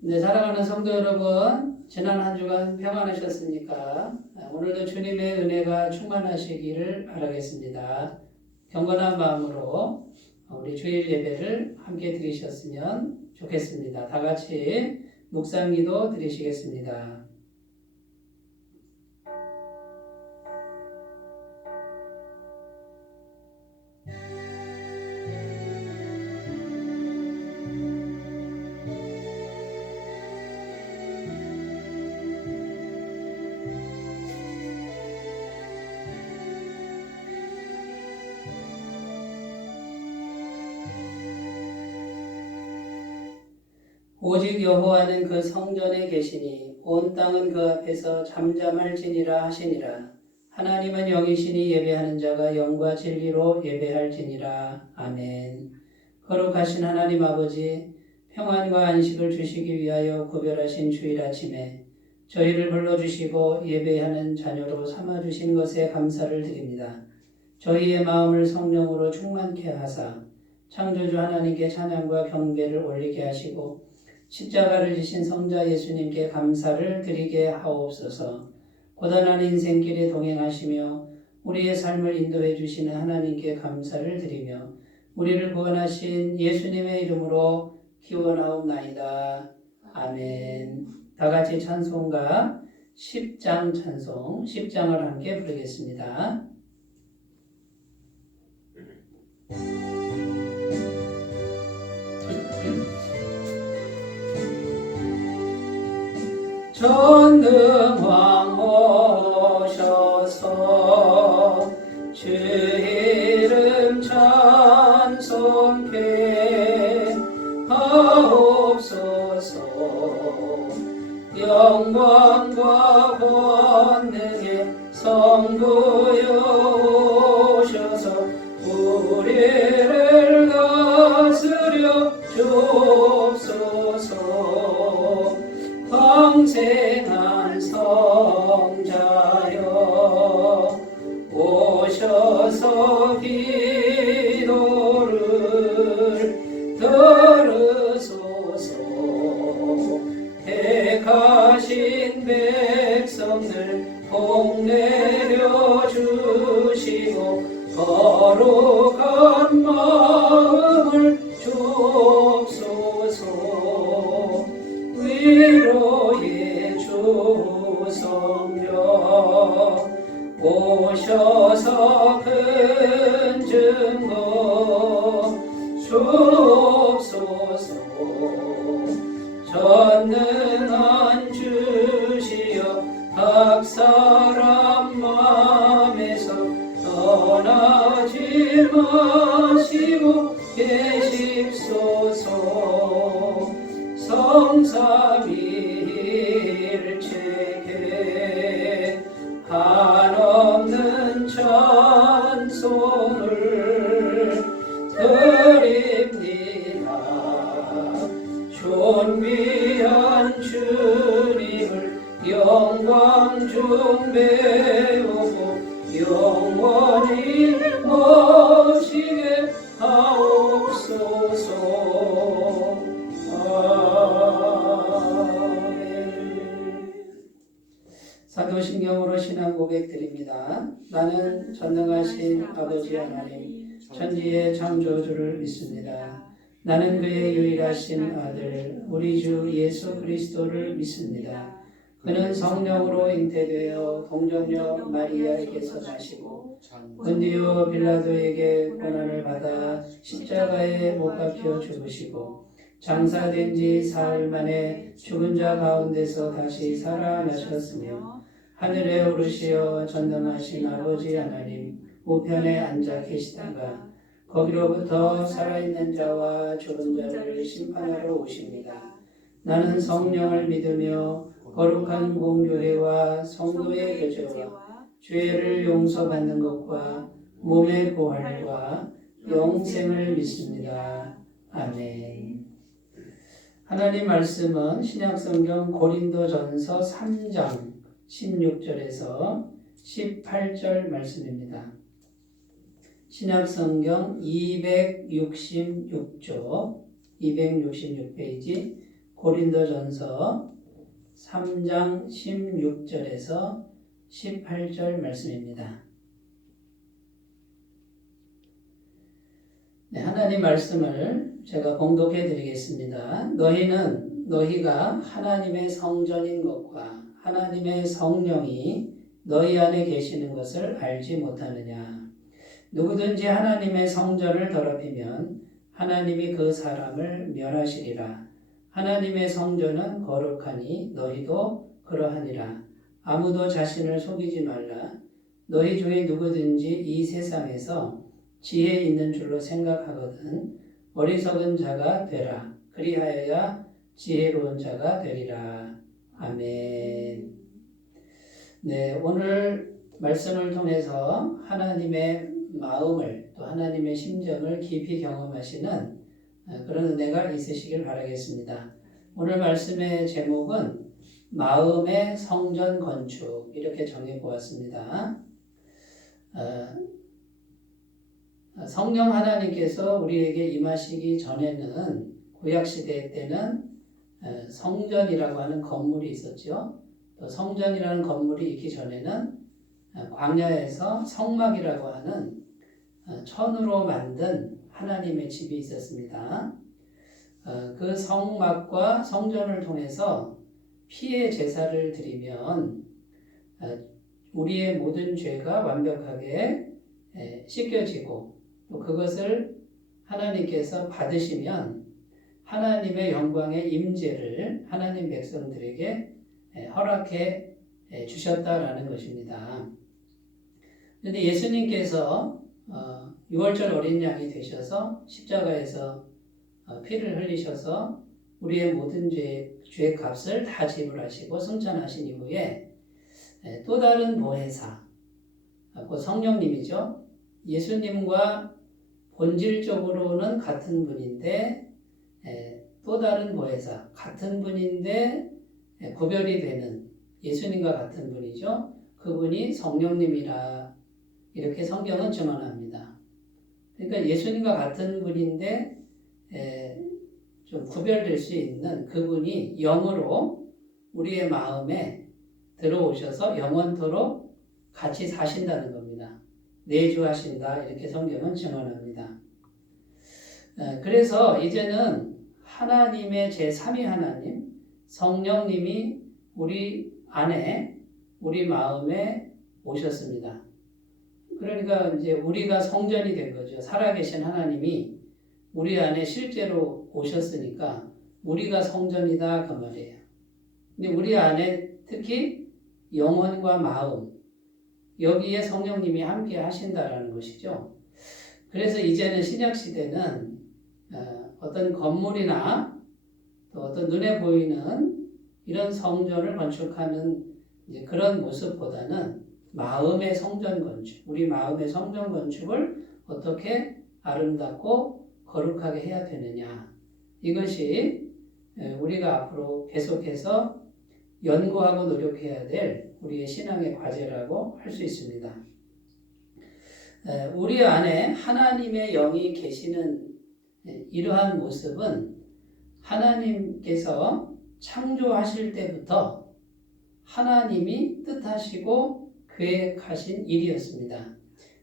네, 사랑하는 성도 여러분, 지난 한 주간 평안하셨습니까? 오늘도 주님의 은혜가 충만하시기를 바라겠습니다. 경건한 마음으로 우리 주일 예배를 함께 드리셨으면 좋겠습니다. 다 같이 묵상기도 드리시겠습니다. 오직 여호와는 그 성전에 계시니 온 땅은 그 앞에서 잠잠할지니라 하시니라. 하나님은 영이시니 예배하는 자가 영과 진리로 예배할지니라. 아멘. 거룩하신 하나님 아버지, 평안과 안식을 주시기 위하여 구별하신 주일 아침에 저희를 불러주시고 예배하는 자녀로 삼아주신 것에 감사를 드립니다. 저희의 마음을 성령으로 충만케 하사 창조주 하나님께 찬양과 경배를 올리게 하시고 십자가를 지신 성자 예수님께 감사를 드리게 하옵소서. 고단한 인생길에 동행하시며 우리의 삶을 인도해 주시는 하나님께 감사를 드리며 우리를 구원하신 예수님의 이름으로 기원하옵나이다. 아멘. 다 같이 찬송가 10장 찬송 10장을 함께 부르겠습니다. 전능왕 오셔서 주 이름 찬송케 하옵소서. 영광과 권능의 성부여 오셔서 우리를 다스려 주옵소서. 평생한 성자여 오셔서 기도를 들으소서. 택하신 백성들 복 내려주시고 거룩한 마음을 주옵소서. 위로의 주 성령 오셔서 큰 증거 주옵소서. 전능한 주시여 각 사람 마음에서 떠나지 마시고 계십소서. 성삼위일체계 한없는 찬송을 드립니다. 존귀한 주님을 영광 중 배우고 영원히 모시게 하옵소서. 사도신경으로 신앙 고백 드립니다. 나는 전능하신 아버지 하나님 천지의 창조주를 믿습니다. 나는 그의 유일하신 아들 우리 주 예수 그리스도를 믿습니다. 그는 성령으로 잉태되어 동정녀 마리아에게서 나시고 본디오 빌라도에게 고난을 받아 십자가에 못 박혀 죽으시고 장사된 지 사흘 만에 죽은 자 가운데서 다시 살아나셨으며 하늘에 오르시어 전능하신 아버지 하나님 우편에 앉아 계시다가 거기로부터 살아있는 자와 죽은 자를 심판하러 오십니다. 나는 성령을 믿으며 거룩한 공교회와 성도의 교제와 죄를 용서받는 것과 몸의 부활과 영생을 믿습니다. 아멘. 하나님 말씀은 신약성경 고린도전서 3장 16절에서 18절 말씀입니다. 신약성경 266쪽 266페이지 고린도전서 3장 16절에서 18절 말씀입니다. 네, 하나님 말씀을 제가 봉독해 드리겠습니다. 너희가 하나님의 성전인 것과 하나님의 성령이 너희 안에 계시는 것을 알지 못하느냐. 누구든지 하나님의 성전을 더럽히면 하나님이 그 사람을 멸하시리라. 하나님의 성전은 거룩하니 너희도 그러하니라. 아무도 자신을 속이지 말라. 너희 중에 누구든지 이 세상에서 지혜 있는 줄로 생각하거든 어리석은 자가 되라. 그리하여야 지혜로운 자가 되리라. 아멘. 네, 오늘 말씀을 통해서 하나님의 마음을 또 하나님의 심정을 깊이 경험하시는 그런 은혜가 있으시길 바라겠습니다. 오늘 말씀의 제목은 마음의 성전 건축 이렇게 정해 보았습니다. 성령 하나님께서 우리에게 임하시기 전에는 구약시대 때는 성전이라고 하는 건물이 있었죠. 또 성전이라는 건물이 있기 전에는 광야에서 성막이라고 하는 천으로 만든 하나님의 집이 있었습니다. 그 성막과 성전을 통해서 피의 제사를 드리면 우리의 모든 죄가 완벽하게 씻겨지고 또 그것을 하나님께서 받으시면 하나님의 영광의 임재를 하나님 백성들에게 허락해 주셨다라는 것입니다. 그런데 예수님께서 6월절 어린 양이 되셔서 십자가에서 피를 흘리셔서 우리의 모든 죄의 값을 다 지불하시고 승천하신 이후에 또 다른 보혜사, 그 성령님이죠. 예수님과 본질적으로는 같은 분인데 또 다른 보혜사, 같은 분인데 구별이 되는 예수님과 같은 분이죠. 그분이 성령님이라 이렇게 성경은 증언합니다. 그러니까 예수님과 같은 분인데 좀 구별될 수 있는 그분이 영으로 우리의 마음에 들어오셔서 영원토록 같이 사신다는 겁니다. 내주하신다 이렇게 성경은 증언합니다. 그래서 이제는 하나님의 제3위 하나님 성령님이 우리 안에 우리 마음에 오셨습니다. 그러니까 이제 우리가 성전이 된 거죠. 살아계신 하나님이 우리 안에 실제로 오셨으니까 우리가 성전이다 그 말이에요. 근데 우리 안에 특히 영혼과 마음 여기에 성령님이 함께 하신다라는 것이죠. 그래서 이제는 신약 시대는 어떤 건물이나 또 어떤 눈에 보이는 이런 성전을 건축하는 이제 그런 모습보다는 마음의 성전 건축, 우리 마음의 성전 건축을 어떻게 아름답고 거룩하게 해야 되느냐. 이것이 우리가 앞으로 계속해서 연구하고 노력해야 될 우리의 신앙의 과제라고 할 수 있습니다. 우리 안에 하나님의 영이 계시는 이러한 모습은 하나님께서 창조하실 때부터 하나님이 뜻하시고 계획하신 일이었습니다.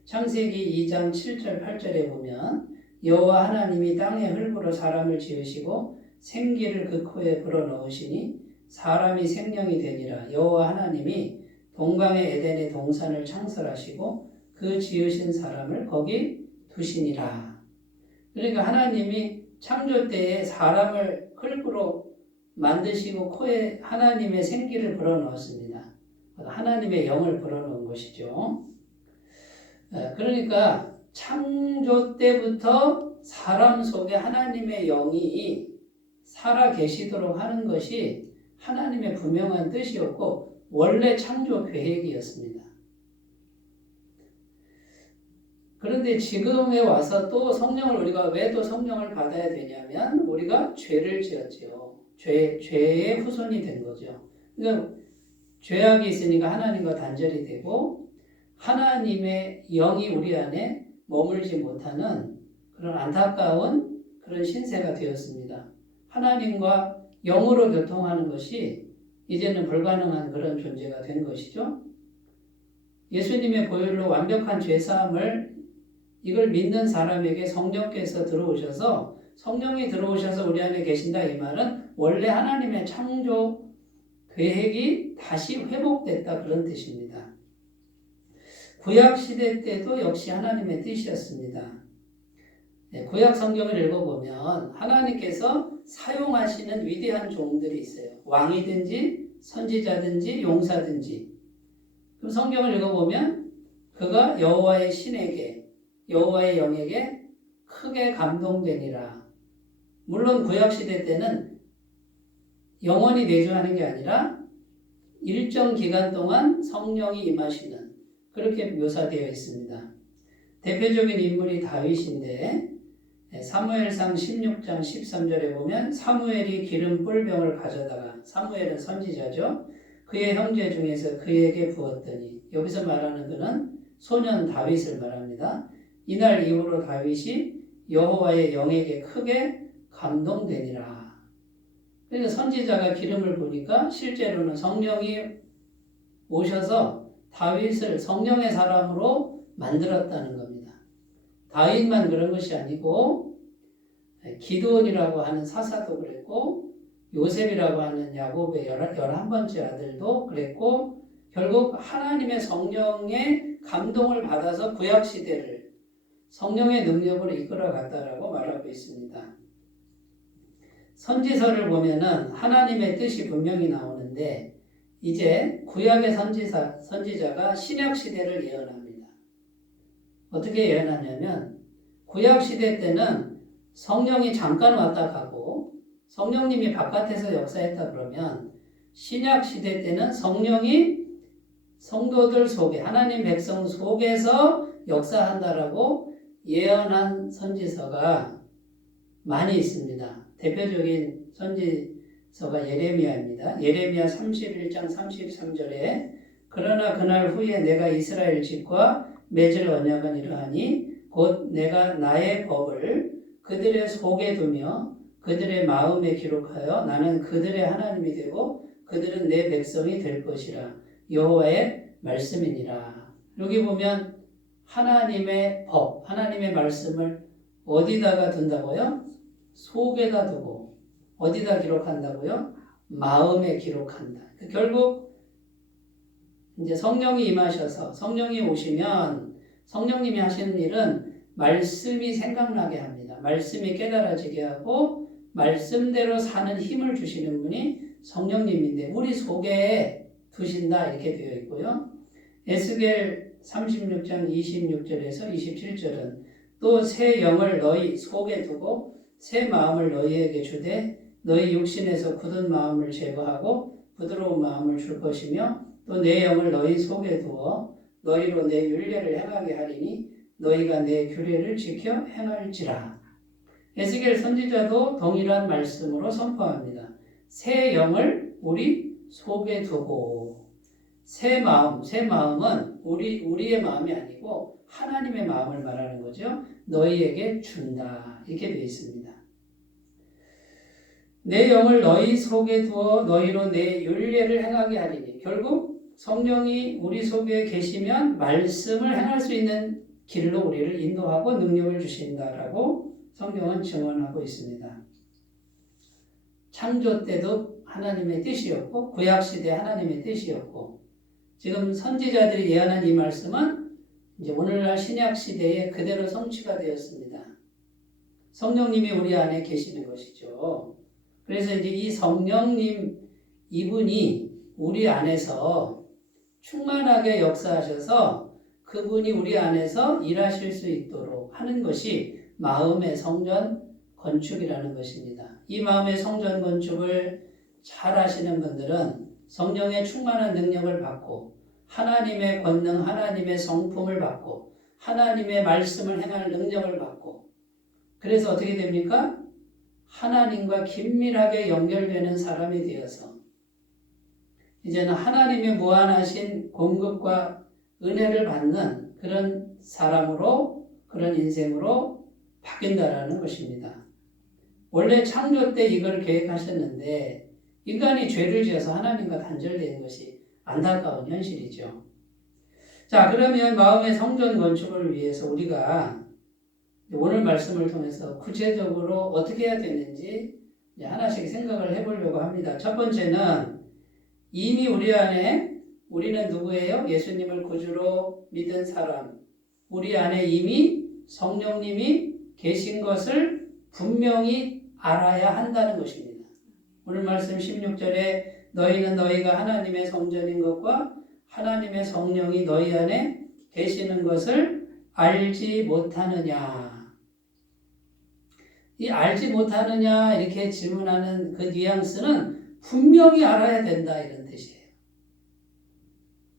창세기 2장 7절 8절에 보면 여호와 하나님이 땅의 흙으로 사람을 지으시고 생기를 그 코에 불어넣으시니 사람이 생명이 되니라. 여호와 하나님이 동방의 에덴의 동산을 창설하시고 그 지으신 사람을 거기 두시니라. 그러니까 하나님이 창조 때에 사람을 흙으로 만드시고 코에 하나님의 생기를 불어넣었습니다. 하나님의 영을 불어넣은 것이죠. 그러니까 창조 때부터 사람 속에 하나님의 영이 살아 계시도록 하는 것이 하나님의 분명한 뜻이었고 원래 창조 계획이었습니다. 그런데 지금에 와서 또 성령을 우리가 왜 또 성령을 받아야 되냐면 우리가 죄를 지었죠. 죄의 후손이 된 거죠. 그러니까 죄악이 있으니까 하나님과 단절이 되고 하나님의 영이 우리 안에 머물지 못하는 그런 안타까운 그런 신세가 되었습니다. 하나님과 영으로 교통하는 것이 이제는 불가능한 그런 존재가 된 것이죠. 예수님의 보혈로 완벽한 죄사함을 이걸 믿는 사람에게 성령께서 들어오셔서 성령이 들어오셔서 우리 안에 계신다 이 말은 원래 하나님의 창조 계획이 다시 회복됐다 그런 뜻입니다. 구약 시대 때도 역시 하나님의 뜻이었습니다. 구약 성경을 읽어보면 하나님께서 사용하시는 위대한 종들이 있어요. 왕이든지 선지자든지 용사든지. 그럼 성경을 읽어보면 그가 여호와의 신에게 여호와의 영에게 크게 감동되니라. 물론 구약시대 때는 영원히 내주하는 게 아니라 일정 기간 동안 성령이 임하시는 그렇게 묘사되어 있습니다. 대표적인 인물이 다윗인데 사무엘상 16장 13절에 보면 사무엘이 기름 뿔병을 가져다가 사무엘은 선지자죠. 그의 형제 중에서 그에게 부었더니 여기서 말하는 그는 소년 다윗을 말합니다. 이날 이후로 다윗이 여호와의 영에게 크게 감동되니라. 그러니까 선지자가 기름을 부니까 실제로는 성령이 오셔서 다윗을 성령의 사람으로 만들었다는 겁니다. 다윗만 그런 것이 아니고 기드온이라고 하는 사사도 그랬고 요셉이라고 하는 야곱의 11번째 아들도 그랬고 결국 하나님의 성령의 감동을 받아서 구약시대를 성령의 능력으로 이끌어갔다라고 말하고 있습니다. 선지서를 보면은 하나님의 뜻이 분명히 나오는데 이제 구약의 선지자가 신약시대를 예언합니다. 어떻게 예언하냐면 구약시대 때는 성령이 잠깐 왔다 가고 성령님이 바깥에서 역사했다 그러면 신약시대 때는 성령이 성도들 속에 하나님 백성 속에서 역사한다라고 예언한 선지서가 많이 있습니다. 대표적인 선지서가 예레미야입니다. 예레미야 31장 33절에 그러나 그날 후에 내가 이스라엘 집과 맺을 언약은 이러하니 곧 내가 나의 법을 그들의 속에 두며 그들의 마음에 기록하여 나는 그들의 하나님이 되고 그들은 내 백성이 될 것이라 여호와의 말씀이니라. 여기 보면 하나님의 법, 하나님의 말씀을 어디다가 둔다고요? 속에다 두고 어디다 기록한다고요? 마음에 기록한다. 결국 이제 성령이 임하셔서 성령이 오시면 성령님이 하시는 일은 말씀이 생각나게 합니다. 말씀이 깨달아지게 하고 말씀대로 사는 힘을 주시는 분이 성령님인데 우리 속에 두신다 이렇게 되어 있고요. 에스겔 36장 26절에서 27절은 또 새 영을 너희 속에 두고 새 마음을 너희에게 주되 너희 육신에서 굳은 마음을 제거하고 부드러운 마음을 줄 것이며 또 내 영을 너희 속에 두어 너희로 내 율례를 행하게 하리니 너희가 내 규례를 지켜 행할지라. 에스겔 선지자도 동일한 말씀으로 선포합니다. 새 영을 우리 속에 두고 새 마음은 우리의 마음이 아니고 하나님의 마음을 말하는 거죠. 너희에게 준다 이렇게 되어 있습니다. 내 영을 너희 속에 두어 너희로 내 율례를 행하게 하리니 결국 성령이 우리 속에 계시면 말씀을 행할 수 있는 길로 우리를 인도하고 능력을 주신다라고 성경은 증언하고 있습니다. 창조 때도 하나님의 뜻이었고 구약시대 하나님의 뜻이었고 지금 선지자들이 예언한 이 말씀은 이제 오늘날 신약시대에 그대로 성취가 되었습니다. 성령님이 우리 안에 계시는 것이죠. 그래서 이제 이 성령님 이분이 우리 안에서 충만하게 역사하셔서 그분이 우리 안에서 일하실 수 있도록 하는 것이 마음의 성전 건축이라는 것입니다. 이 마음의 성전 건축을 잘 하시는 분들은 성령의 충만한 능력을 받고 하나님의 권능, 하나님의 성품을 받고 하나님의 말씀을 행할 능력을 받고 그래서 어떻게 됩니까? 하나님과 긴밀하게 연결되는 사람이 되어서 이제는 하나님의 무한하신 공급과 은혜를 받는 그런 사람으로 그런 인생으로 바뀐다라는 것입니다. 원래 창조 때 이걸 계획하셨는데 인간이 죄를 지어서 하나님과 단절된 것이 안타까운 현실이죠. 자, 그러면 마음의 성전 건축을 위해서 우리가 오늘 말씀을 통해서 구체적으로 어떻게 해야 되는지 하나씩 생각을 해보려고 합니다. 첫 번째는 이미 우리 안에 우리는 누구예요? 예수님을 구주로 믿은 사람. 우리 안에 이미 성령님이 계신 것을 분명히 알아야 한다는 것입니다. 오늘 말씀 16절에 너희는 너희가 하나님의 성전인 것과 하나님의 성령이 너희 안에 계시는 것을 알지 못하느냐. 이 알지 못하느냐 이렇게 질문하는 그 뉘앙스는 분명히 알아야 된다 이런 뜻이에요.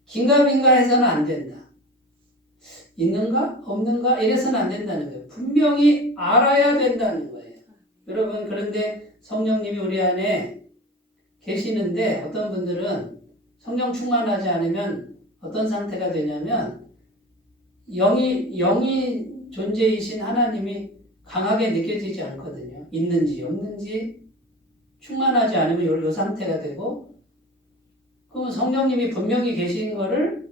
긴가민가 해서는 안 된다. 있는가 없는가 이래서는 안 된다는 거예요. 분명히 알아야 된다는 거예요. 여러분 그런데 성령님이 우리 안에 계시는데 어떤 분들은 성령 충만하지 않으면 어떤 상태가 되냐면 영이 존재이신 하나님이 강하게 느껴지지 않거든요. 있는지 없는지 충만하지 않으면 요 상태가 되고 그럼 성령님이 분명히 계신 거를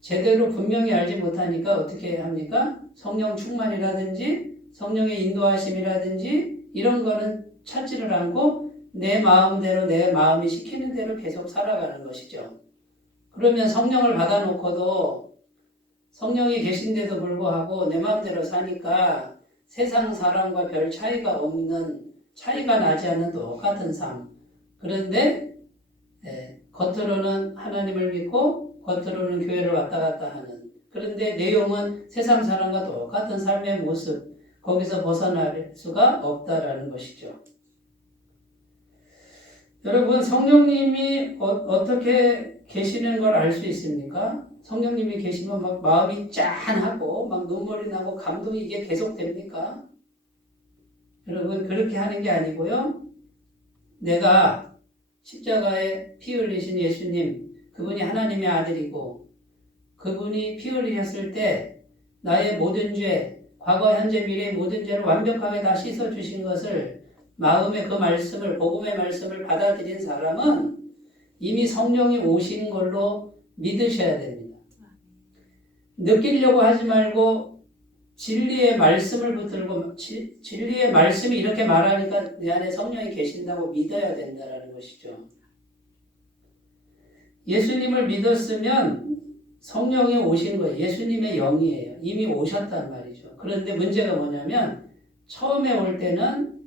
제대로 분명히 알지 못하니까 어떻게 합니까? 성령 충만이라든지 성령의 인도하심이라든지 이런 거는 찾지를 않고 내 마음대로 내 마음이 시키는 대로 계속 살아가는 것이죠. 그러면 성령을 받아놓고도 성령이 계신데도 불구하고 내 마음대로 사니까 세상 사람과 별 차이가 나지 않는 똑같은 삶. 그런데 겉으로는 하나님을 믿고 겉으로는 교회를 왔다 갔다 하는 그런데 내용은 세상 사람과 똑같은 삶의 모습 거기서 벗어날 수가 없다라는 것이죠. 여러분 성령님이 어떻게 계시는 걸 알 수 있습니까? 성령님이 계시면 막 마음이 짠하고 막 눈물이 나고 감동이 이게 계속됩니까? 여러분 그렇게 하는 게 아니고요. 내가 십자가에 피 흘리신 예수님 그분이 하나님의 아들이고 그분이 피 흘리셨을 때 나의 모든 죄 과거 현재 미래의 모든 죄를 완벽하게 다 씻어주신 것을 마음의 그 말씀을 복음의 말씀을 받아들인 사람은 이미 성령이 오신 걸로 믿으셔야 됩니다. 느끼려고 하지 말고 진리의 말씀을 붙들고 진리의 말씀이 이렇게 말하니까 내 안에 성령이 계신다고 믿어야 된다는 것이죠. 예수님을 믿었으면 성령이 오신 거예요. 예수님의 영이에요. 이미 오셨단 말이죠. 그런데 문제가 뭐냐면 처음에 올 때는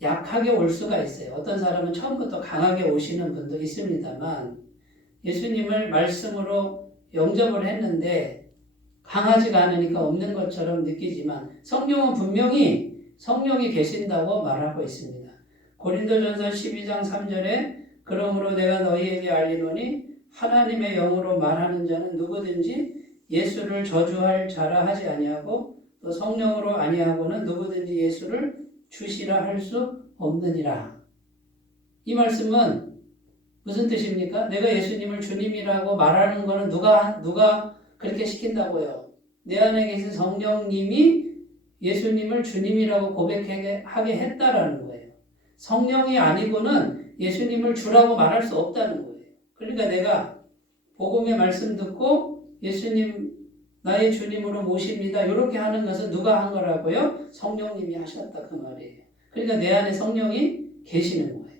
약하게 올 수가 있어요. 어떤 사람은 처음부터 강하게 오시는 분도 있습니다만 예수님을 말씀으로 영접을 했는데 강하지가 않으니까 없는 것처럼 느끼지만 성령은 분명히 성령이 계신다고 말하고 있습니다. 고린도전서 12장 3절에 그러므로 내가 너희에게 알리노니 하나님의 영으로 말하는 자는 누구든지 예수를 저주할 자라 하지 아니하고 또 성령으로 아니하고는 누구든지 예수를 주시라 할 수 없느니라. 이 말씀은 무슨 뜻입니까? 내가 예수님을 주님이라고 말하는 것은 누가 그렇게 시킨다고요? 내 안에 계신 성령님이 예수님을 주님이라고 고백하게 했다라는 거예요. 성령이 아니고는 예수님을 주라고 말할 수 없다는 거예요. 그러니까 내가 복음의 말씀 듣고 예수님 나의 주님으로 모십니다. 이렇게 하는 것은 누가 한 거라고요? 성령님이 하셨다 그 말이에요. 그러니까 내 안에 성령이 계시는 거예요.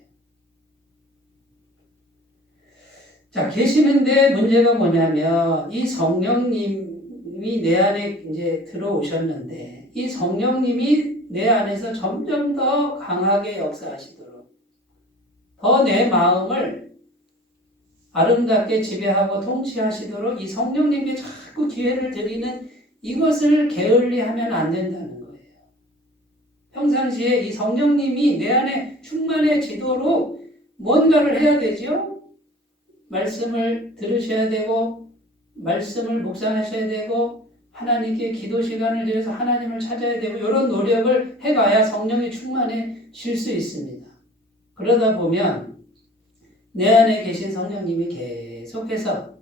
자, 계시는데 문제가 뭐냐면 이 성령님이 내 안에 이제 들어오셨는데 이 성령님이 내 안에서 점점 더 강하게 역사하시도록 더 내 마음을 아름답게 지배하고 통치하시도록 이 성령님께 자꾸 기회를 드리는 이것을 게을리하면 안 된다는 거예요. 평상시에 이 성령님이 내 안에 충만해지도록 뭔가를 해야 되죠. 말씀을 들으셔야 되고 말씀을 묵상하셔야 되고 하나님께 기도 시간을 들여서 하나님을 찾아야 되고 이런 노력을 해가야 성령이 충만해질 수 있습니다. 그러다 보면 내 안에 계신 성령님이 계속해서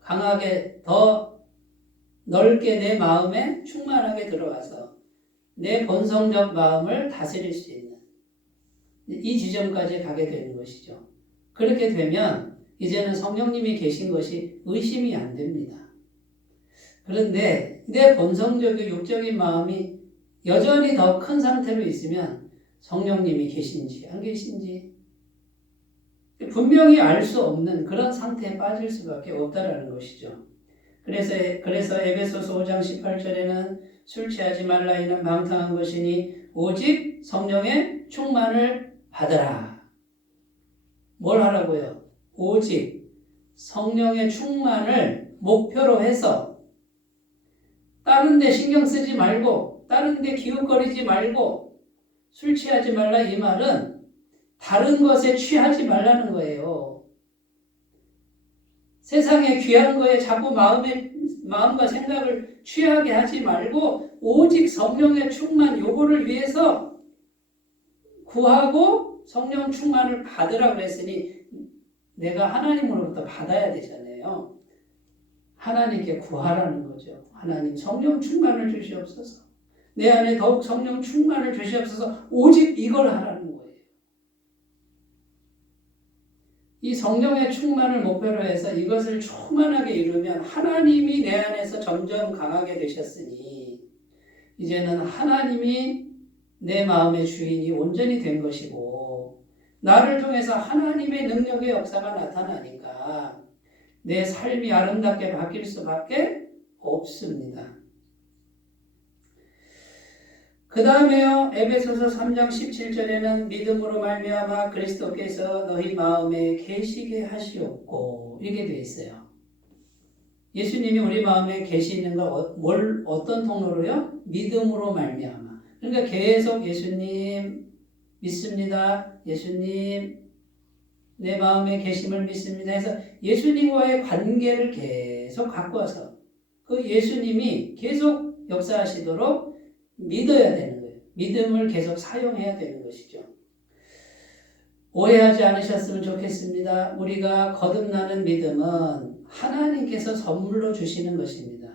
강하게 더 넓게 내 마음에 충만하게 들어가서 내 본성적 마음을 다스릴 수 있는 이 지점까지 가게 되는 것이죠. 그렇게 되면 이제는 성령님이 계신 것이 의심이 안 됩니다. 그런데 내 본성적인 육적인 마음이 여전히 더 큰 상태로 있으면 성령님이 계신지 안 계신지 분명히 알 수 없는 그런 상태에 빠질 수밖에 없다라는 것이죠. 그래서 에베소서 5장 18절에는 술 취하지 말라 이는 방탕한 것이니 오직 성령의 충만을 받으라. 뭘 하라고요? 오직 성령의 충만을 목표로 해서 다른 데 신경 쓰지 말고 다른 데 기웃거리지 말고 술 취하지 말라 이 말은 다른 것에 취하지 말라는 거예요. 세상의 귀한 거에 자꾸 마음과 생각을 취하게 하지 말고 오직 성령의 충만 요거를 위해서 구하고 성령 충만을 받으라 그랬으니 내가 하나님으로부터 받아야 되잖아요. 하나님께 구하라는 거죠. 하나님 성령 충만을 주시옵소서. 내 안에 더욱 성령 충만을 주시옵소서. 오직 이걸 하라는 거예요. 이 성령의 충만을 목표로 해서 이것을 충만하게 이루면 하나님이 내 안에서 점점 강하게 되셨으니 이제는 하나님이 내 마음의 주인이 온전히 된 것이고 나를 통해서 하나님의 능력의 역사가 나타나니까 내 삶이 아름답게 바뀔 수밖에 없습니다. 그 다음에요. 에베소서 3장 17절에는 믿음으로 말미암아 그리스도께서 너희 마음에 계시게 하시옵고 이렇게 되어 있어요. 예수님이 우리 마음에 계시는 거 어떤 통로로요? 믿음으로 말미암아. 그러니까 계속 예수님 믿습니다. 예수님 내 마음에 계심을 믿습니다 해서 예수님과의 관계를 계속 갖고 와서 그 예수님이 계속 역사하시도록 믿어야 되는 거예요. 믿음을 계속 사용해야 되는 것이죠. 오해하지 않으셨으면 좋겠습니다. 우리가 거듭나는 믿음은 하나님께서 선물로 주시는 것입니다.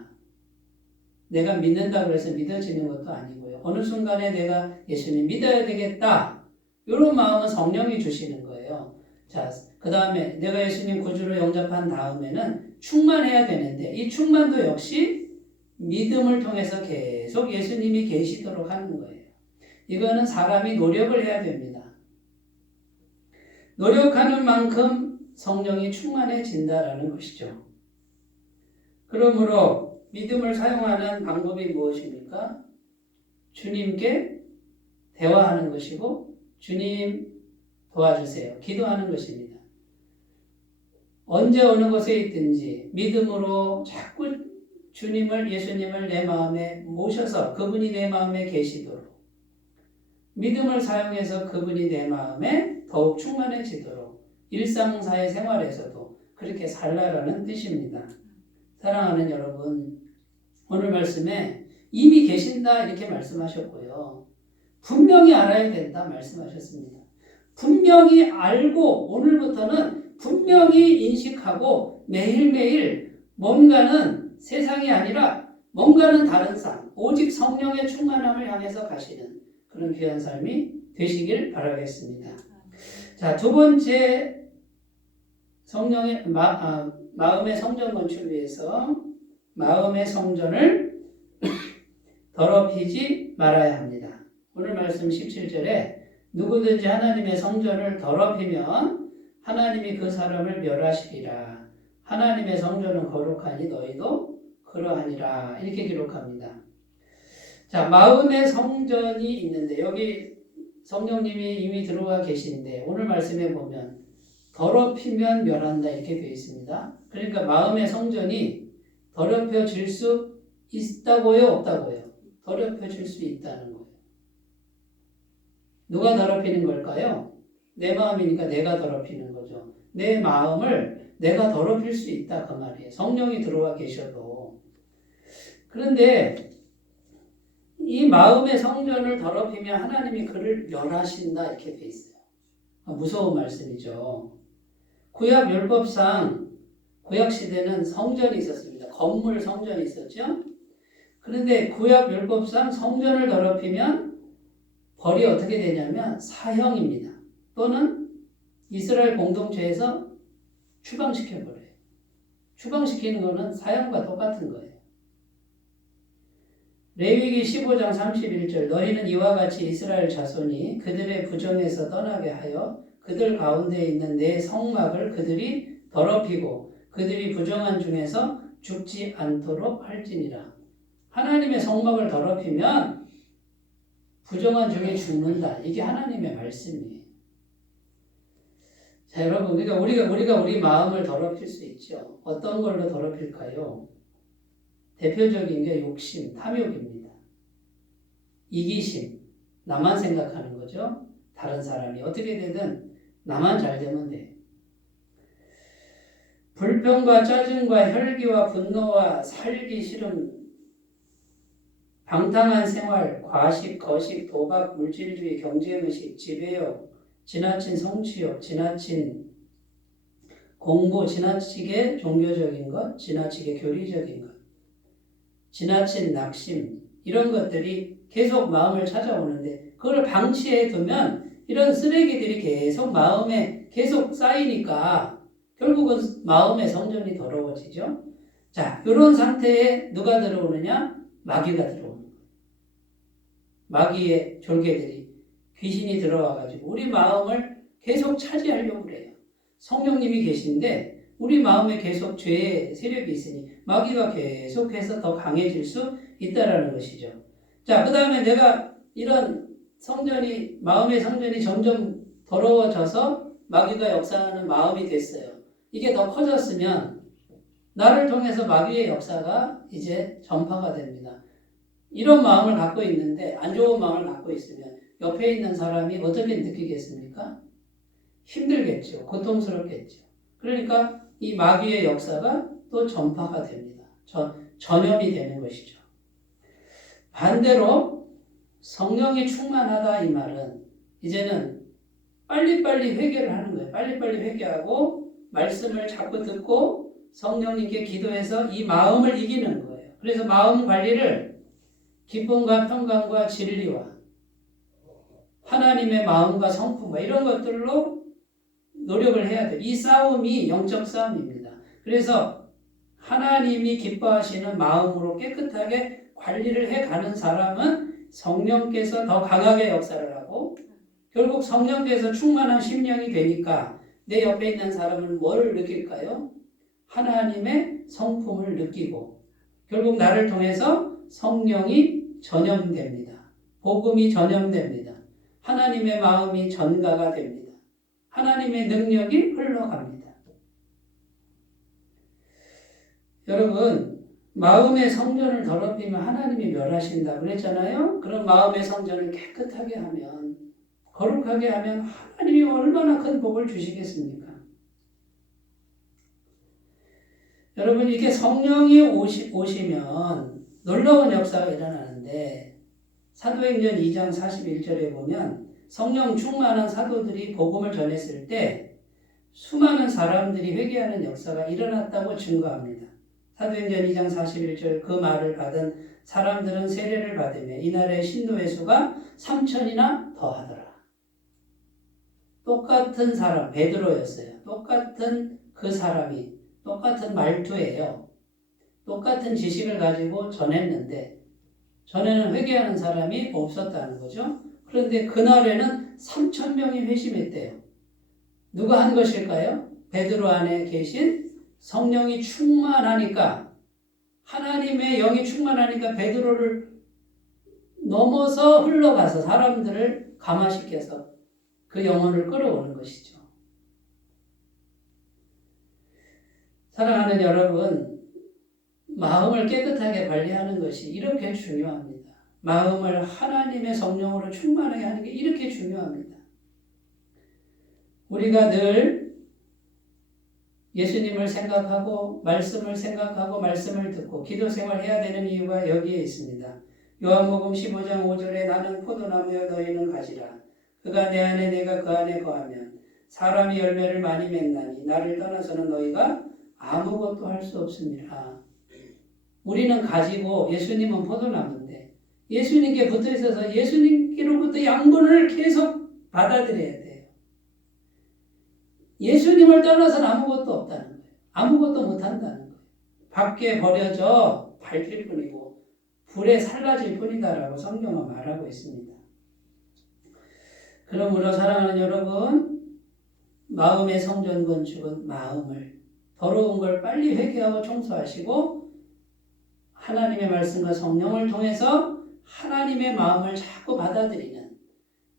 내가 믿는다고 해서 믿어지는 것도 아니고요. 어느 순간에 내가 예수님 믿어야 되겠다. 이런 마음은 성령이 주시는 거예요. 자, 그 다음에 내가 예수님 구주로 영접한 다음에는 충만해야 되는데 이 충만도 역시 믿음을 통해서 계속 예수님이 계시도록 하는 거예요. 이거는 사람이 노력을 해야 됩니다. 노력하는 만큼 성령이 충만해진다라는 것이죠. 그러므로 믿음을 사용하는 방법이 무엇입니까? 주님께 대화하는 것이고 주님 도와주세요. 기도하는 것입니다. 언제 어느 곳에 있든지 믿음으로 자꾸 주님을 예수님을 내 마음에 모셔서 그분이 내 마음에 계시도록 믿음을 사용해서 그분이 내 마음에 더욱 충만해지도록 일상사회 생활에서도 그렇게 살라라는 뜻입니다. 사랑하는 여러분, 오늘 말씀에 이미 계신다 이렇게 말씀하셨고요. 분명히 알아야 된다 말씀하셨습니다. 분명히 알고 오늘부터는 분명히 인식하고 매일매일 뭔가는 세상이 아니라 뭔가는 다른 삶, 오직 성령의 충만함을 향해서 가시는 그런 귀한 삶이 되시길 바라겠습니다. 자, 두 번째 성령의 마음의 성전 건축을 위해서 마음의 성전을 더럽히지 말아야 합니다. 오늘 말씀 17절에 누구든지 하나님의 성전을 더럽히면 하나님이 그 사람을 멸하시리라. 하나님의 성전은 거룩하니 너희도 그러하니라. 이렇게 기록합니다. 자, 마음의 성전이 있는데 여기 성령님이 이미 들어와 계신데 오늘 말씀에 보면 더럽히면 멸한다 이렇게 되어 있습니다. 그러니까 마음의 성전이 더럽혀질 수 있다고요? 없다고요? 더럽혀질 수 있다는 거예요. 누가 더럽히는 걸까요? 내 마음이니까 내가 더럽히는 거죠. 내 마음을 내가 더럽힐 수 있다 그 말이에요. 성령이 들어와 계셔도. 그런데 이 마음의 성전을 더럽히면 하나님이 그를 멸하신다 이렇게 돼 있어요. 무서운 말씀이죠. 구약 율법상 구약 시대는 성전이 있었습니다. 건물 성전이 있었죠. 그런데 구약 율법상 성전을 더럽히면 벌이 어떻게 되냐면 사형입니다. 또는 이스라엘 공동체에서 추방시켜버려요. 추방시키는 거는 사형과 똑같은 거예요. 레위기 15장 31절 너희는 이와 같이 이스라엘 자손이 그들의 부정에서 떠나게 하여 그들 가운데 있는 내 성막을 그들이 더럽히고 그들이 부정한 중에서 죽지 않도록 할지니라. 하나님의 성막을 더럽히면 부정한 중에 죽는다. 이게 하나님의 말씀이에요. 자, 여러분, 그러니까 우리가 우리 마음을 더럽힐 수 있죠. 어떤 걸로 더럽힐까요? 대표적인 게 욕심, 탐욕입니다. 이기심, 나만 생각하는 거죠. 다른 사람이 어떻게 되든 나만 잘 되면 돼. 불평과 짜증과 혈기와 분노와 살기 싫음, 방탕한 생활, 과식, 거식, 도박, 물질주의, 경제의식, 지배욕, 지나친 성취욕, 지나친 공부, 지나치게 종교적인 것, 지나치게 교리적인 것, 지나친 낙심, 이런 것들이 계속 마음을 찾아오는데 그걸 방치해 두면 이런 쓰레기들이 계속 마음에 계속 쌓이니까 결국은 마음의 성전이 더러워지죠. 자, 이런 상태에 누가 들어오느냐? 마귀가 들어오는 거예요. 마귀의 졸개들이, 귀신이 들어와가지고 우리 마음을 계속 차지하려고 그래요. 성령님이 계신데 우리 마음에 계속 죄의 세력이 있으니 마귀가 계속해서 더 강해질 수 있다라는 것이죠. 자, 그 다음에 내가 이런 성전이, 마음의 성전이 점점 더러워져서 마귀가 역사하는 마음이 됐어요. 이게 더 커졌으면 나를 통해서 마귀의 역사가 이제 전파가 됩니다. 이런 마음을 갖고 있는데, 안 좋은 마음을 갖고 있으면 옆에 있는 사람이 어떻게 느끼겠습니까? 힘들겠죠. 고통스럽겠죠. 그러니까 이 마귀의 역사가 또 전파가 됩니다. 전염이 되는 것이죠. 반대로 성령이 충만하다 이 말은 이제는 빨리빨리 회개를 하는 거예요. 빨리빨리 회개하고 말씀을 자꾸 듣고 성령님께 기도해서 이 마음을 이기는 거예요. 그래서 마음 관리를 기쁨과 평강과 진리와 하나님의 마음과 성품과 이런 것들로 노력을 해야 돼요. 이 싸움이 영적 싸움입니다. 그래서 하나님이 기뻐하시는 마음으로 깨끗하게 관리를 해가는 사람은 성령께서 더 강하게 역사를 하고 결국 성령께서 충만한 심령이 되니까 내 옆에 있는 사람은 뭘 느낄까요? 하나님의 성품을 느끼고 결국 나를 통해서 성령이 전염됩니다. 복음이 전염됩니다. 하나님의 마음이 전가가 됩니다. 하나님의 능력이 흘러갑니다. 여러분, 마음의 성전을 더럽히면 하나님이 멸하신다 그랬잖아요. 그런 마음의 성전을 깨끗하게 하면, 거룩하게 하면 하나님이 얼마나 큰 복을 주시겠습니까? 여러분, 이렇게 성령이 오시면 놀라운 역사가 일어나는데 사도행전 2장 41절에 보면 성령 충만한 사도들이 복음을 전했을 때 수많은 사람들이 회개하는 역사가 일어났다고 증거합니다. 사도행전 2장 41절 그 말을 받은 사람들은 세례를 받으며 이날의 신도의 수가 3,000이나 더하더라. 똑같은 사람, 베드로였어요. 똑같은 그 사람이 똑같은 말투예요. 똑같은 지식을 가지고 전했는데 전에는 회개하는 사람이 없었다는 거죠. 그런데 그날에는 3,000명이 회심했대요. 누가 한 것일까요? 베드로 안에 계신 성령이 충만하니까 하나님의 영이 충만하니까 베드로를 넘어서 흘러가서 사람들을 감화시켜서 그 영혼을 끌어오는 것이죠. 사랑하는 여러분, 마음을 깨끗하게 관리하는 것이 이렇게 중요합니다. 마음을 하나님의 성령으로 충만하게 하는 게 이렇게 중요합니다. 우리가 늘 예수님을 생각하고 말씀을 생각하고 말씀을 듣고 기도 생활해야 되는 이유가 여기에 있습니다. 요한복음 15장 5절에 나는 포도나무여 너희는 가지라. 그가 내 안에 내가 그 안에 거하면 사람이 열매를 많이 맺나니 나를 떠나서는 너희가 아무것도 할 수 없습니다. 우리는 가지고 예수님은 포도나무인데 예수님께 붙어 있어서 예수님께로부터 양분을 계속 받아들여야 돼요. 예수님을 떠나서는 아무것도 없다는 거예요. 아무것도 못한다는 거예요. 밖에 버려져 밟힐 뿐이고 불에 살라질 뿐이다라고 성경은 말하고 있습니다. 그러므로 사랑하는 여러분, 마음의 성전 건축은 마음을 더러운 걸 빨리 회개하고 청소하시고 하나님의 말씀과 성령을 통해서 하나님의 마음을 자꾸 받아들이는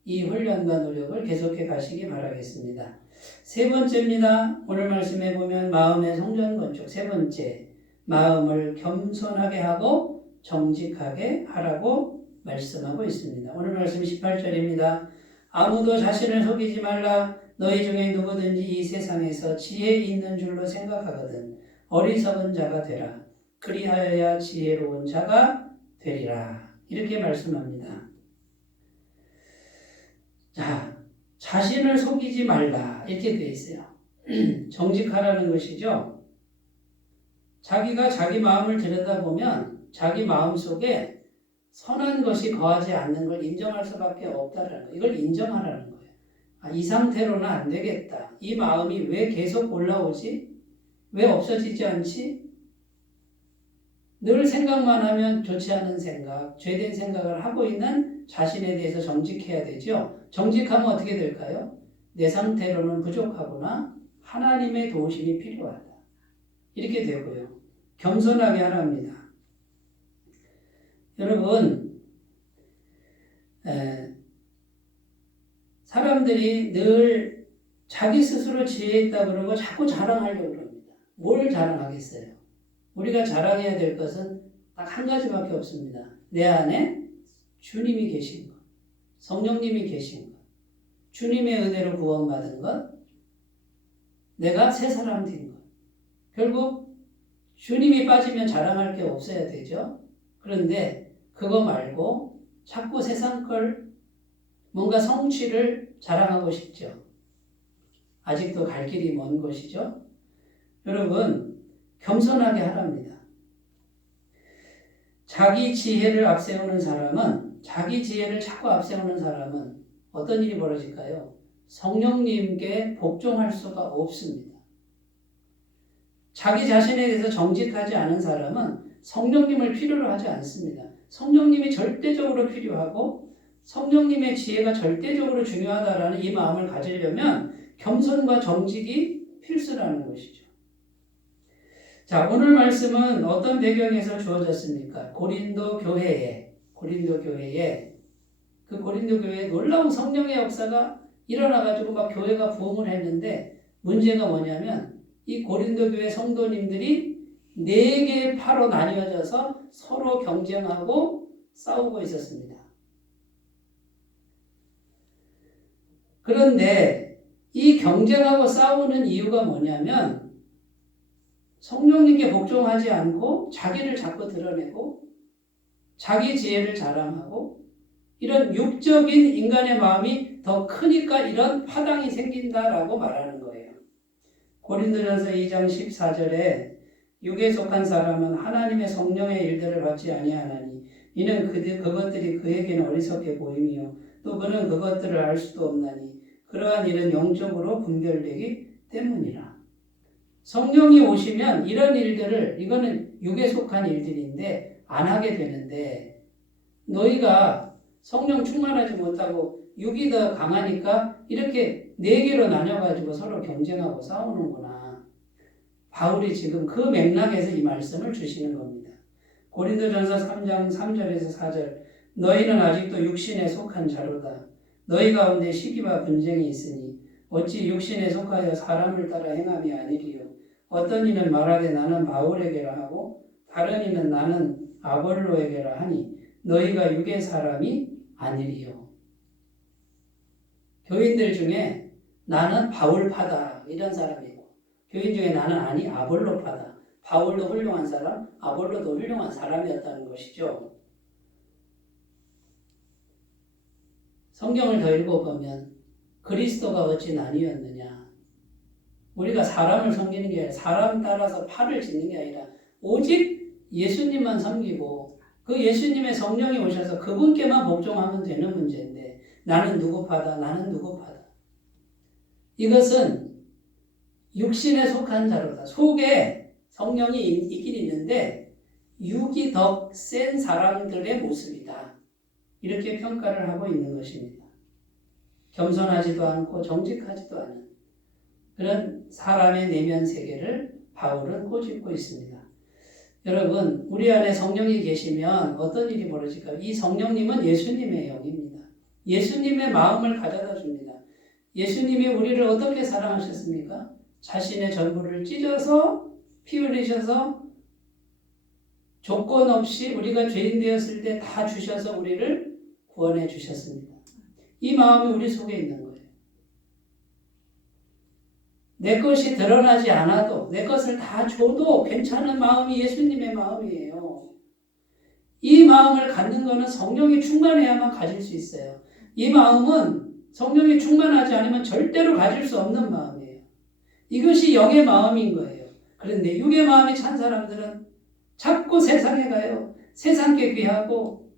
이 훈련과 노력을 계속해 가시기 바라겠습니다. 세 번째입니다. 오늘 말씀해 보면 마음의 성전 건축 세 번째, 마음을 겸손하게 하고 정직하게 하라고 말씀하고 있습니다. 오늘 말씀 18절입니다. 아무도 자신을 속이지 말라. 너희 중에 누구든지 이 세상에서 지혜 있는 줄로 생각하거든 어리석은 자가 되라. 그리하여야 지혜로운 자가 되리라. 이렇게 말씀합니다. 자, 자신을 속이지 말라 이렇게 되어 있어요. 정직하라는 것이죠. 자기가 자기 마음을 들여다보면 자기 마음 속에 선한 것이 거하지 않는 걸 인정할 수밖에 없다라는 거예요. 이걸 인정하라는 거예요. 이 상태로는 안 되겠다. 이 마음이 왜 계속 올라오지? 왜 없어지지 않지? 늘 생각만 하면 좋지 않은 생각, 죄된 생각을 하고 있는 자신에 대해서 정직해야 되죠. 정직하면 어떻게 될까요? 내 상태로는 부족하구나. 하나님의 도우심이 필요하다. 이렇게 되고요. 겸손하게 하랍니다. 여러분, 사람들이 늘 자기 스스로 지혜 있다 그러고 자꾸 자랑하려고 합니다. 뭘 자랑하겠어요? 우리가 자랑해야 될 것은 딱 한 가지밖에 없습니다. 내 안에 주님이 계신 것, 성령님이 계신 것, 주님의 은혜로 구원받은 것, 내가 새 사람 된 것. 결국 주님이 빠지면 자랑할 게 없어야 되죠. 그런데 그거 말고 자꾸 세상 걸 뭔가 성취를 자랑하고 싶죠. 아직도 갈 길이 먼 것이죠. 여러분, 겸손하게 하랍니다. 자기 지혜를 앞세우는 사람은, 자기 지혜를 자꾸 앞세우는 사람은 어떤 일이 벌어질까요? 성령님께 복종할 수가 없습니다. 자기 자신에 대해서 정직하지 않은 사람은 성령님을 필요로 하지 않습니다. 성령님이 절대적으로 필요하고 성령님의 지혜가 절대적으로 중요하다라는 이 마음을 가지려면 겸손과 정직이 필수라는 것이죠. 자, 오늘 말씀은 어떤 배경에서 주어졌습니까? 고린도 교회에 그 고린도 교회에 놀라운 성령의 역사가 일어나가지고 막 교회가 부흥을 했는데 문제가 뭐냐면 이 고린도 교회 성도님들이 4개의 파로 나뉘어져서 서로 경쟁하고 싸우고 있었습니다. 그런데 이 경쟁하고 싸우는 이유가 뭐냐면 성령님께 복종하지 않고 자기를 자꾸 드러내고 자기 지혜를 자랑하고 이런 육적인 인간의 마음이 더 크니까 이런 파당이 생긴다라고 말하는 거예요. 고린도전서 2장 14절에 육에 속한 사람은 하나님의 성령의 일들을 받지 아니하나니 이는 그것들이 그에게는 어리석게 보임이요 또 그는 그것들을 알 수도 없나니 그러한 일은 영적으로 분별되기 때문이라. 성령이 오시면 이런 일들을, 이거는 육에 속한 일들인데 안 하게 되는데 너희가 성령 충만하지 못하고 육이 더 강하니까 이렇게 4개로 나뉘어가지고 서로 경쟁하고 싸우는구나. 바울이 지금 그 맥락에서 이 말씀을 주시는 겁니다. 고린도전서 3장 3절에서 4절 너희는 아직도 육신에 속한 자로다. 너희 가운데 시기와 분쟁이 있으니 어찌 육신에 속하여 사람을 따라 행함이 아니리요. 어떤 이는 말하되 나는 바울에게라 하고 다른 이는 나는 아볼로에게라 하니 너희가 육의 사람이 아니리요. 교인들 중에 나는 바울파다 이런 사람이고 교인 중에 나는 아니 아볼로파다. 바울도 훌륭한 사람, 아볼로도 훌륭한 사람이었다는 것이죠. 성경을 더 읽어보면 그리스도가 어찌 나뉘었느냐. 우리가 사람을 섬기는 게 아니라 사람 따라서 팔을 짓는 게 아니라 오직 예수님만 섬기고 그 예수님의 성령이 오셔서 그분께만 복종하면 되는 문제인데 나는 누구 파다 나는 누구 파다. 이것은 육신에 속한 자로다. 속에 성령이 있긴 있는데 육이 더 센 사람들의 모습이다. 이렇게 평가를 하고 있는 것입니다. 겸손하지도 않고 정직하지도 않은 그런 사람의 내면 세계를 바울은 꼬집고 있습니다. 여러분, 우리 안에 성령이 계시면 어떤 일이 벌어질까요? 이 성령님은 예수님의 영입니다. 예수님의 마음을 가져다 줍니다. 예수님이 우리를 어떻게 사랑하셨습니까? 자신의 전부를 찢어서 피 흘리셔서 조건 없이 우리가 죄인 되었을 때 다 주셔서 우리를 구원해 주셨습니다. 이 마음이 우리 속에 있는 거예요. 내 것이 드러나지 않아도 내 것을 다 줘도 괜찮은 마음이 예수님의 마음이에요. 이 마음을 갖는 것은 성령이 충만해야만 가질 수 있어요. 이 마음은 성령이 충만하지 않으면 절대로 가질 수 없는 마음이에요. 이것이 영의 마음인 거예요. 그런데 육의 마음이 찬 사람들은 자꾸 세상에 가요. 세상께 귀하고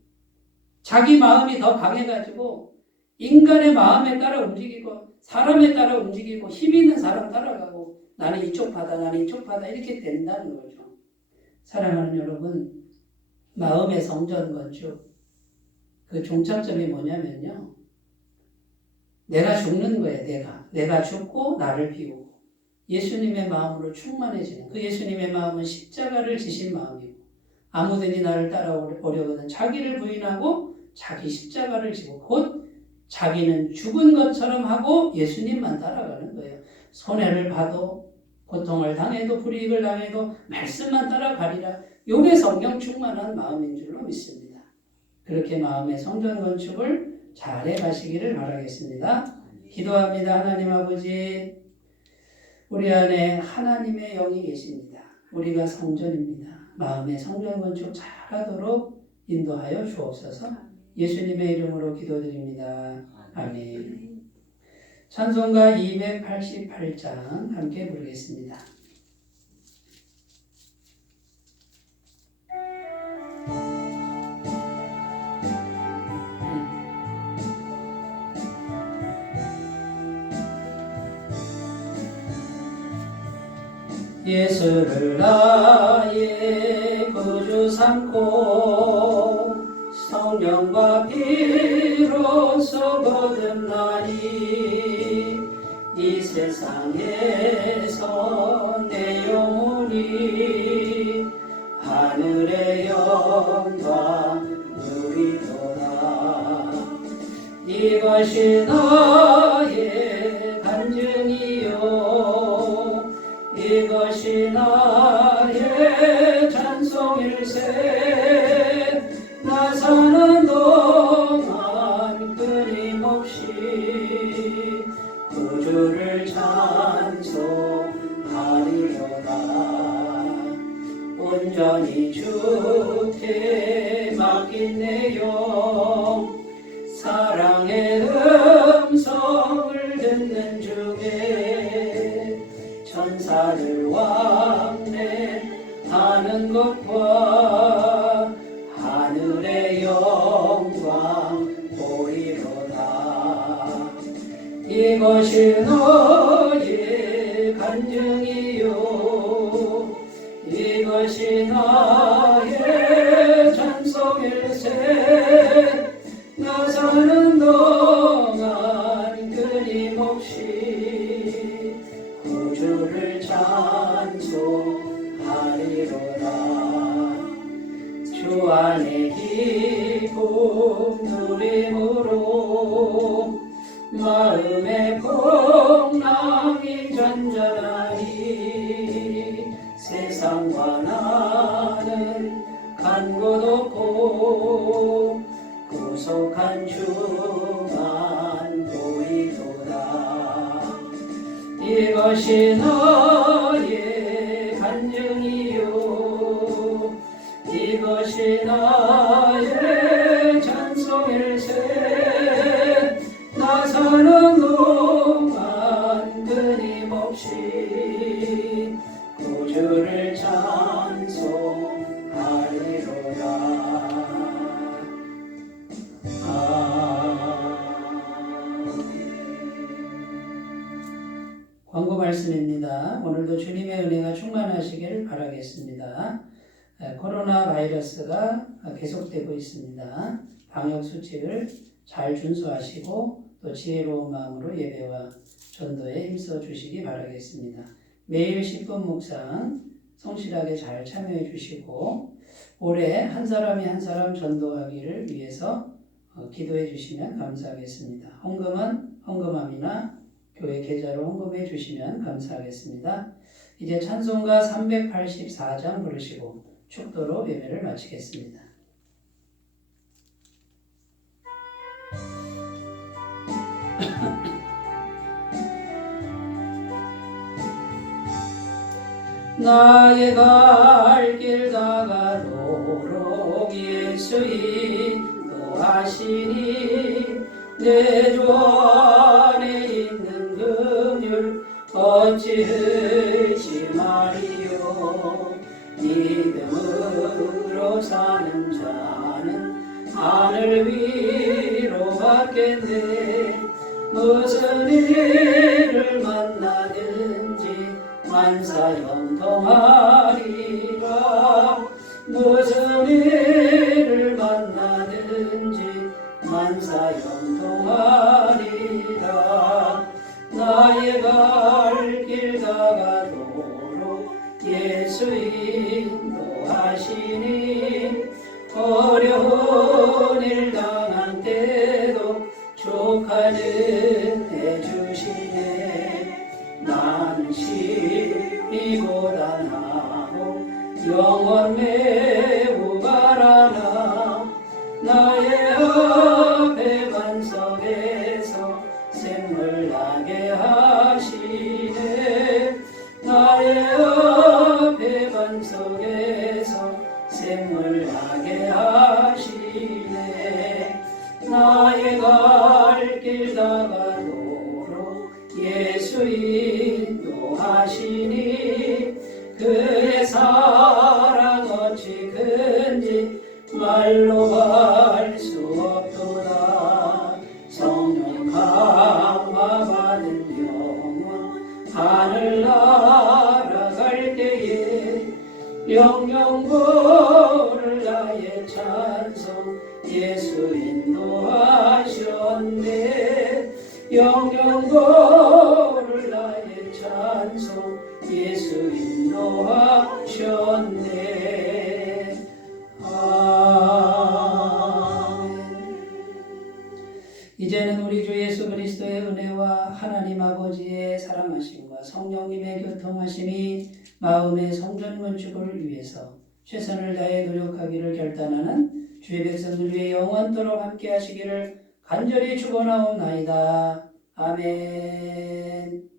자기 마음이 더 강해가지고 인간의 마음에 따라 움직이고 사람에 따라 움직이고 힘 있는 사람 따라가고 나는 이쪽 파다 나는 이쪽 파다 이렇게 된다는 거죠. 사랑하는 여러분, 마음의 성전 건축 그 종착점이 뭐냐면요, 내가 죽는 거예요. 내가 죽고 나를 비우고 예수님의 마음으로 충만해지는, 그 예수님의 마음은 십자가를 지신 마음이고 아무든지 나를 따라오려거든 자기를 부인하고 자기 십자가를 지고 곧 자기는 죽은 것처럼 하고 예수님만 따라가는 거예요. 손해를 봐도 고통을 당해도 불이익을 당해도 말씀만 따라가리라. 이게 성령 충만한 마음인 줄로 믿습니다. 그렇게 마음의 성전 건축을 잘해 가시기를 바라겠습니다. 기도합니다. 하나님 아버지, 우리 안에 하나님의 영이 계십니다. 우리가 성전입니다. 마음의 성전 건축 잘하도록 인도하여 주옵소서. 예수님의 이름으로 기도드립니다. 아멘. 찬송가 288장 함께 부르겠습니다. 예수를 나의 구주 삼고 성령과 피로써 거듭나니 이 세상에서 내 영혼이 하늘의 영광 누리도다. 이것이 나의 간증이요 이것이 나의 찬송일세. 나 사는 동안 끊임없이 구주를 찬송하리로다. 온전히 주께 맡긴 내 영 사랑의 음성을 듣는 중에 천사들 왕래하는 것과 하늘의 영광 보이로다. 이것이 너의 간증이요 이것이 나의 찬송일세. 나 사는 동안 끊임없이 구주를 찬송하리로다. 주 안에 기쁨 누림으로 마음의 풍랑이 잔잔하니 세상과 나는 간 곳 없고 구속한 주만 보이도다. 이것이 나의 간증이요 이것이 나의 찬송일세. 나 사는 동안 끊임없이 구주를 찬송하리로다. 광고 말씀 말씀입니다. 오늘도 주님의 은혜가 충만하시기를 바라겠습니다. 코로나 바이러스가 계속되고 있습니다. 방역 수칙을 잘 준수하시고 또 지혜로운 마음으로 예배와 전도에 힘써 주시기 바라겠습니다. 매일 10분 묵상 성실하게 잘 참여해 주시고 올해 한 사람이 한 사람 전도하기를 위해서 기도해 주시면 감사하겠습니다. 헌금은 헌금함이나 교회 계좌로 헌금해 주시면 감사하겠습니다. 이제 찬송가 384장 부르시고 축도로 예배를 마치겠습니다. 나의 갈 길 다가도록 예수 인도하시니 내 주 안에 있는 긍휼 어찌 의심하리요. 믿음으로 사는 자는 하늘 위로 받겠네. 무슨 일을 만나든지 만사형통하리라. 무슨 일을 만나든지 만사형통하리라. 나의 갈 길 다가도록 예수 인도하시니 어려운 일 당한 때도 족한 은혜 주시네. 나는 심히 고단하고 영원 매우 바라나 나의 앞에 반석에서 샘물 나게 하시네. 나의 앞에 반석에서 샘물 나게 하시네. 나의 갈 길 다가도록 예수 인도하시니 그의 사랑 어찌 큰지 말로 할 수 없도다. 성령 강화 받은 영혼 하늘 날아갈 때에 영영 부를 나의 찬송 예수 인도하셨네. 영영 부를 나의 찬송 예수 인도하셨네. 아멘. 이제는 우리 주 예수 그리스도의 은혜와 하나님 아버지의 사랑하심과 성령님의 교통하심이 마음의 성전 건축을 위해서 최선을 다해 노력하기를 결단하는 주의 백성들 위해 영원토록 함께 하시기를 간절히 축원하옵나이다. 아멘.